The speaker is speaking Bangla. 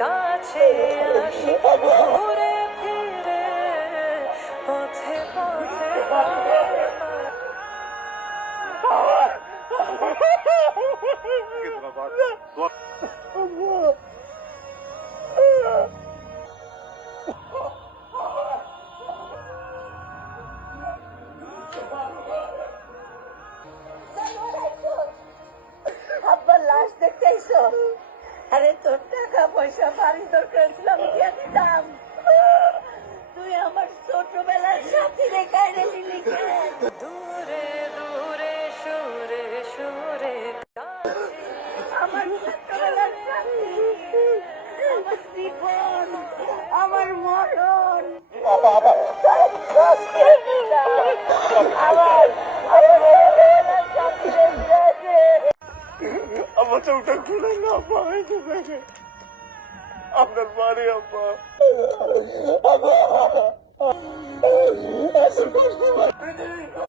কাছে আসি ঘুরে ফিরে পথে পথে আব্বার লাশ দেখতে আইসো? আরে তোর টাকা পয়সা বাড়ি দরকার ছিল, আমি দিয়ে দিতাম। তুই আমার ছোটবেলার সাথী রেখায় নিলি কেন? দূরে দূরে সুরে সুরে আমার ছোটবেলার সাথী, আমার জীবন, আমার মরণ। আমার ছোটবেলার সাথী রেখে আমার চোখটা খুলে না আপনার বাড়ি আব্বা